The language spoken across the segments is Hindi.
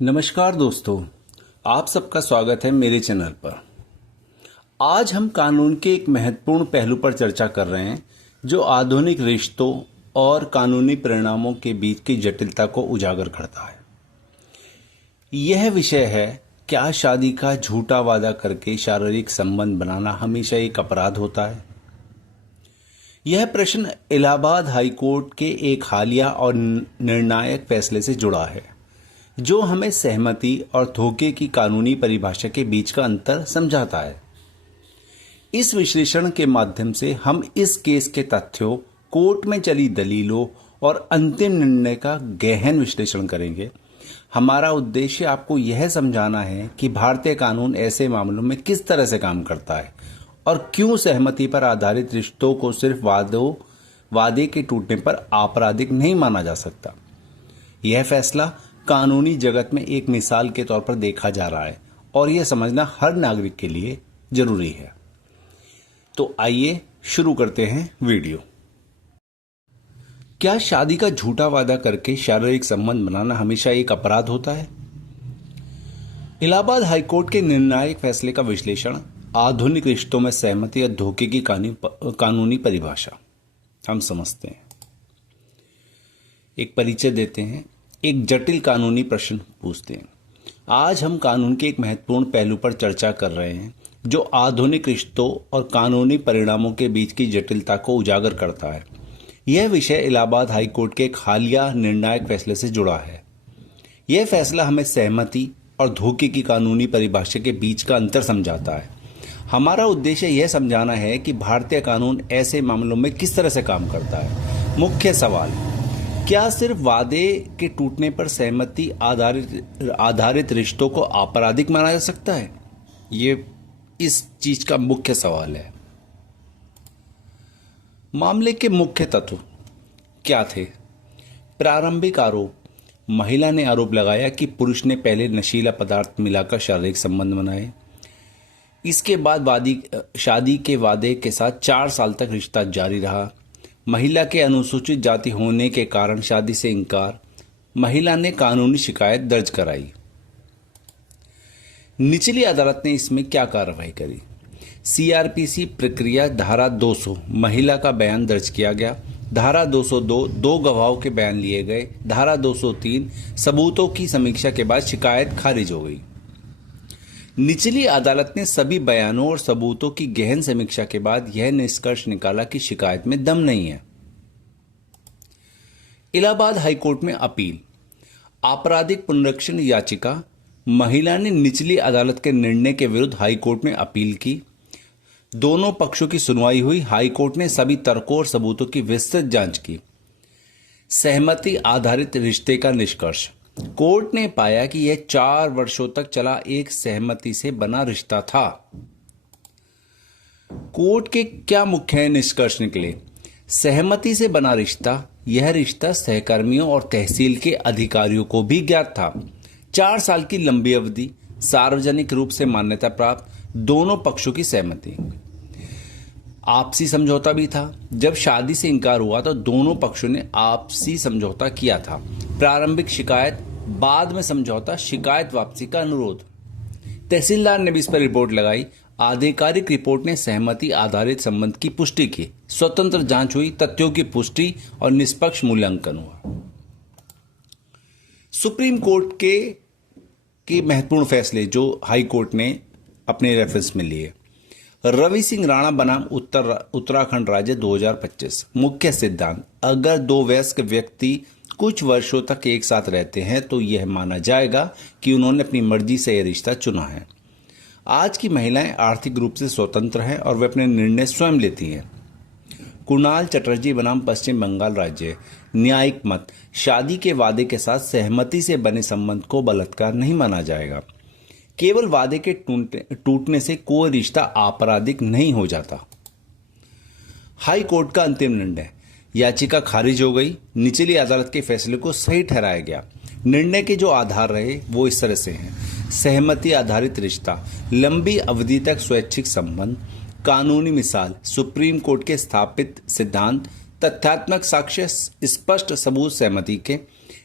नमस्कार दोस्तों, आप सबका स्वागत है मेरे चैनल पर। आज हम कानून के एक महत्वपूर्ण पहलू पर चर्चा कर रहे हैं जो आधुनिक रिश्तों और कानूनी परिणामों के बीच की जटिलता को उजागर करता है। यह विषय है, क्या शादी का झूठा वादा करके शारीरिक संबंध बनाना हमेशा एक अपराध होता है? यह प्रश्न इलाहाबाद हाईकोर्ट के एक हालिया और निर्णायक फैसले से जुड़ा है, जो हमें सहमति और धोखे की कानूनी परिभाषा के बीच का अंतर समझाता है। इस विश्लेषण के माध्यम से हम इस केस के तथ्यों, कोर्ट में चली दलीलों और अंतिम निर्णय का गहन विश्लेषण करेंगे। हमारा उद्देश्य आपको यह समझाना है कि भारतीय कानून ऐसे मामलों में किस तरह से काम करता है और क्यों सहमति पर आधारित रिश्तों को सिर्फ वादे के टूटने पर आपराधिक नहीं माना जा सकता। यह फैसला कानूनी जगत में एक मिसाल के तौर पर देखा जा रहा है और यह समझना हर नागरिक के लिए जरूरी है। तो आइए शुरू करते हैं वीडियो। क्या शादी का झूठा वादा करके शारीरिक संबंध बनाना हमेशा एक अपराध होता है? इलाहाबाद हाईकोर्ट के निर्णायक फैसले का विश्लेषण, आधुनिक रिश्तों में सहमति और धोखे की कानूनी परिभाषा हम समझते हैं। एक परिचय देते हैं, एक जटिल कानूनी प्रश्न पूछते हैं। आज हम कानून के एक महत्वपूर्ण पहलू पर चर्चा कर रहे हैं जो आधुनिक रिश्तों और कानूनी परिणामों के बीच की जटिलता को उजागर करता है। यह विषय इलाहाबाद हाईकोर्ट के एक हालिया निर्णायक फैसले से जुड़ा है। यह फैसला हमें सहमति और धोखे की कानूनी परिभाषा के बीच का अंतर समझाता है। हमारा उद्देश्य यह समझाना है कि भारतीय कानून ऐसे मामलों में किस तरह से काम करता है। मुख्य सवाल, क्या सिर्फ वादे के टूटने पर सहमति आधारित रिश्तों को आपराधिक माना जा सकता है? ये इस चीज का मुख्य सवाल है। मामले के मुख्य तत्व क्या थे? प्रारंभिक आरोप, महिला ने आरोप लगाया कि पुरुष ने पहले नशीला पदार्थ मिलाकर शारीरिक संबंध बनाए। इसके बाद शादी के वादे के साथ 4 साल तक रिश्ता जारी रहा। महिला के अनुसूचित जाति होने के कारण शादी से इनकार। महिला ने कानूनी शिकायत दर्ज कराई। निचली अदालत ने इसमें क्या कार्रवाई करी? सीआरपीसी प्रक्रिया धारा 200, महिला का बयान दर्ज किया गया। धारा 202, 2 गवाहों के बयान लिए गए। धारा 203, सबूतों की समीक्षा के बाद शिकायत खारिज हो गई। निचली अदालत ने सभी बयानों और सबूतों की गहन समीक्षा के बाद यह निष्कर्ष निकाला कि शिकायत में दम नहीं है। इलाहाबाद हाईकोर्ट में अपील, आपराधिक पुनरीक्षण याचिका। महिला ने निचली अदालत के निर्णय के विरुद्ध हाईकोर्ट में अपील की। दोनों पक्षों की सुनवाई हुई। हाईकोर्ट ने सभी तर्कों और सबूतों की विस्तृत जांच की। सहमति आधारित रिश्ते का निष्कर्ष, कोर्ट ने पाया कि यह 4 वर्षों तक चला एक सहमति से बना रिश्ता था। कोर्ट के क्या मुख्य निष्कर्ष निकले? सहमति से बना रिश्ता, यह रिश्ता सहकर्मियों और तहसील के अधिकारियों को भी ज्ञात था। 4 साल की लंबी अवधि, सार्वजनिक रूप से मान्यता प्राप्त, दोनों पक्षों की सहमति। आपसी समझौता भी था। जब शादी से इनकार हुआ तो दोनों पक्षों ने आपसी समझौता किया था। प्रारंभिक शिकायत, बाद में समझौता, शिकायत वापसी का अनुरोध। तहसीलदार ने भी इस पर रिपोर्ट लगाई। आधिकारिक रिपोर्ट ने सहमति आधारित संबंध की पुष्टि की। स्वतंत्र जांच हुई, तथ्यों की पुष्टि और निष्पक्ष मूल्यांकन हुआ। सुप्रीम कोर्ट के महत्वपूर्ण फैसले जो हाई कोर्ट ने अपने रेफरेंस में लिए। रवि सिंह राणा बनाम उत्तराखंड राज्य 2025। मुख्य सिद्धांत, अगर 2 वयस्क व्यक्ति कुछ वर्षों तक एक साथ रहते हैं तो यह माना जाएगा कि उन्होंने अपनी मर्जी से यह रिश्ता चुना है। आज की महिलाएं आर्थिक रूप से स्वतंत्र हैं और वे अपने निर्णय स्वयं लेती हैं। कुणाल चटर्जी बनाम पश्चिम बंगाल राज्य। न्यायिक मत, शादी के वादे के साथ सहमति से बने संबंध को बलात्कार नहीं माना जाएगा। केवल वादे के टूटने से कोई रिश्ता आपराधिक नहीं हो जाता। हाई कोर्ट का अंतिम निर्णय, याचिका खारिज हो गई। निचली अदालत के फैसले को सही ठहराया गया। निर्णय के जो आधार रहे वो इस तरह से हैं: सहमति आधारित रिश्ता, लंबी अवधि तक स्वैच्छिक संबंध, कानूनी मिसाल, सुप्रीम कोर्ट के स्थापित सिद्धांत, तथ्यात्मक साक्ष्य, स्पष्ट सबूत सहमति के,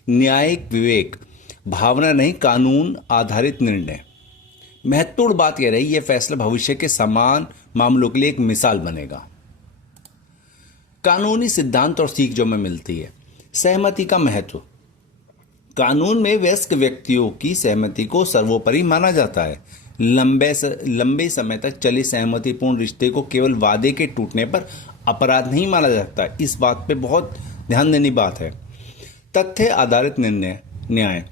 न्यायिक विवेक, भावना नहीं, कानून आधारित निर्णय। महत्वपूर्ण बात यह रही, यह फैसला भविष्य के समान मामलों के लिए एक मिसाल बनेगा। कानूनी सिद्धांत और सीख जो में मिलती है। सहमति का महत्व। कानून में वयस्क व्यक्तियों की सहमति को सर्वोपरि माना जाता है। लंबे समय तक चले सहमतिपूर्ण रिश्ते को केवल वादे के टूटने पर अपराध नहीं माना जाता। इस बात पे बहुत ध्यान देने की बात है। तथ्य आधारित निर्णय न्याय।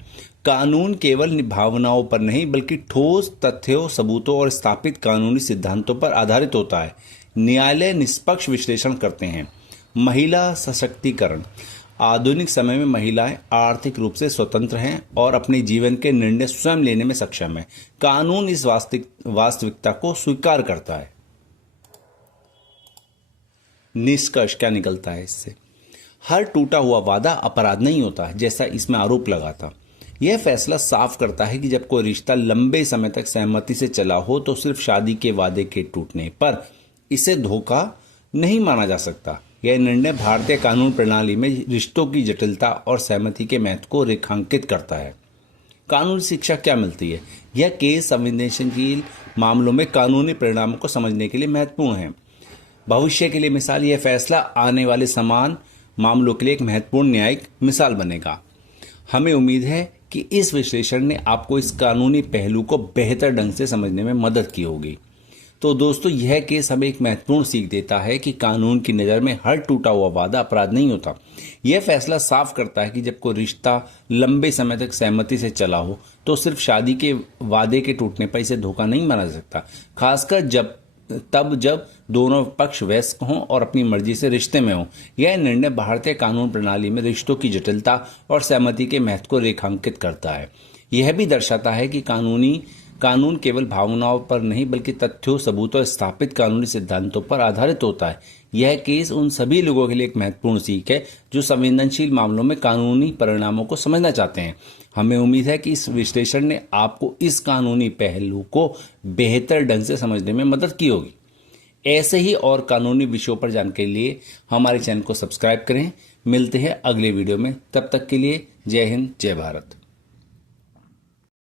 कानून केवल भावनाओं पर नहीं बल्कि ठोस तथ्यों, सबूतों और स्थापित कानूनी सिद्धांतों पर आधारित होता है। न्यायालय निष्पक्ष विश्लेषण करते हैं। महिला सशक्तिकरण। आधुनिक समय में महिलाएं आर्थिक रूप से स्वतंत्र हैं और अपने जीवन के निर्णय स्वयं लेने में सक्षम हैं। कानून इस वास्तविकता को स्वीकार करता है। निष्कर्ष क्या निकलता है इससे? हर टूटा हुआ वादा अपराध नहीं होता है, जैसा इसमें आरोप लगा था। यह फैसला साफ करता है कि जब कोई रिश्ता लंबे समय तक सहमति से चला हो तो सिर्फ शादी के वादे के टूटने पर इसे धोखा नहीं माना जा सकता। यह निर्णय भारतीय कानून प्रणाली में रिश्तों की जटिलता और सहमति के महत्व को रेखांकित करता है। कानूनी शिक्षा क्या मिलती है? यह केस संवेदनशील मामलों में कानूनी परिणामों को समझने के लिए महत्वपूर्ण है। भविष्य के लिए मिसाल, यह फैसला आने वाले समान मामलों के लिए एक महत्वपूर्ण न्यायिक मिसाल बनेगा। हमें उम्मीद है कि इस विश्लेषण ने आपको इस कानूनी पहलू को बेहतर ढंग से समझने में मदद की होगी। तो दोस्तों, यह केस हमें एक महत्वपूर्ण सीख देता है कि कानून की नज़र में हर टूटा हुआ वादा अपराध नहीं होता। यह फैसला साफ करता है कि जब कोई रिश्ता लंबे समय तक सहमति से चला हो तो सिर्फ शादी के वादे के टूटने पर इसे धोखा नहीं माना जा सकता, खासकर जब दोनों पक्ष वयस्क हों और अपनी मर्जी से रिश्ते में हों। यह निर्णय भारतीय कानून प्रणाली में रिश्तों की जटिलता और सहमति के महत्व को रेखांकित करता है। यह भी दर्शाता है कि कानून केवल भावनाओं पर नहीं बल्कि तथ्यों, सबूतों और स्थापित कानूनी सिद्धांतों पर आधारित होता है। यह केस उन सभी लोगों के लिए एक महत्वपूर्ण सीख है जो संवेदनशील मामलों में कानूनी परिणामों को समझना चाहते हैं। हमें उम्मीद है कि इस विश्लेषण ने आपको इस कानूनी पहलू को बेहतर ढंग से समझने में मदद की होगी। ऐसे ही और कानूनी विषयों पर जानने के लिए हमारे चैनल को सब्सक्राइब करें। मिलते हैं अगले वीडियो में, तब तक के लिए जय हिंद, जय भारत।